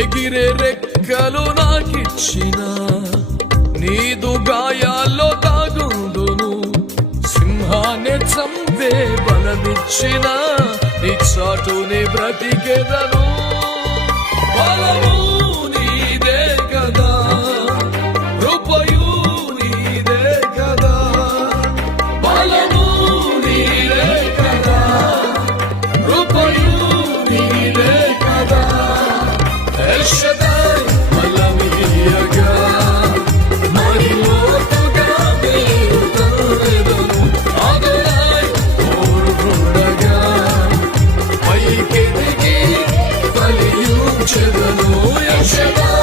ఎగిరే రెక్కలు నాకిచ్చిన, నీదు గాయాల్లో దాగుందును. సింహాన్ని చంపే బలమిచ్చిన, నీ చాటుని బ్రతికెదను. బలము నీదే కదా, కృపయు నీదే కదా. బలము నీదే కదా, కృపయు నీదే కదా. ఎల్ షద్దై బలమియ్యగా, మరి లోతుగా మీరు తరువెదను. అదోనై తోడుండగా, పైకెదిగి ఫలించెదను. ఎల్ షద్దై